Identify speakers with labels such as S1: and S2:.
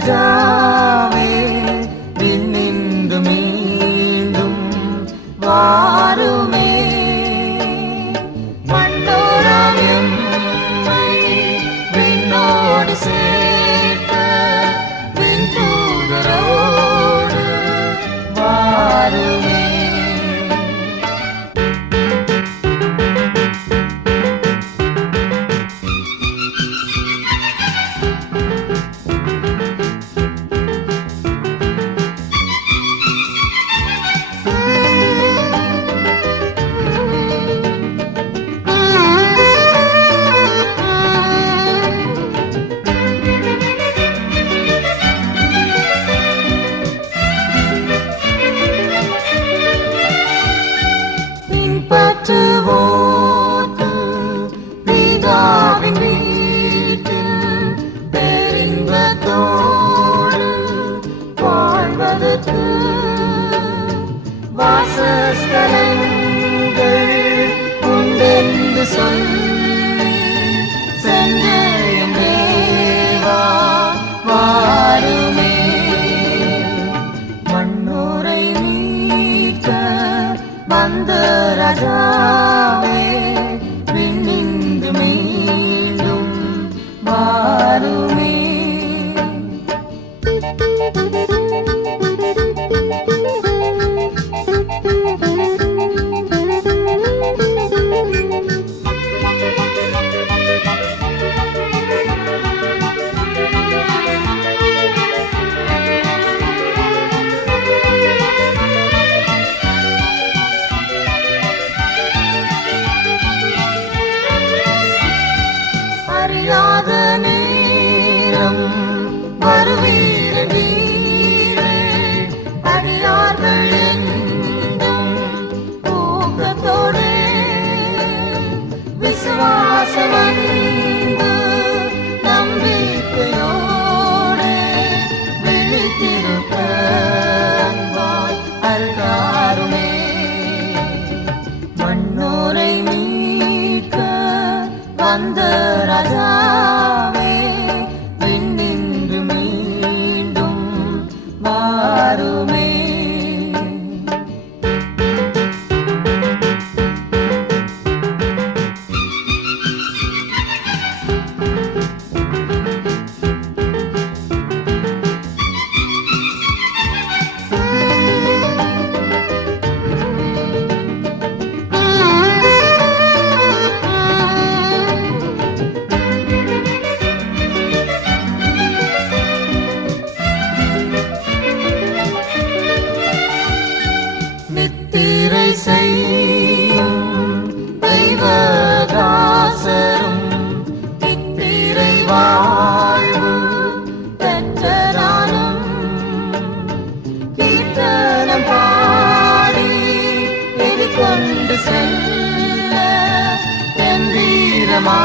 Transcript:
S1: যাবে வாசஸ்தலங்கள் உண்டென்று சொல் செஞ்சயம் தேவா வாருமே மண்ணூரை மீட்க வந்த ராஜாவே பின்னிந்து மீண்டும் வாரும் செல்ல தம்பீரமா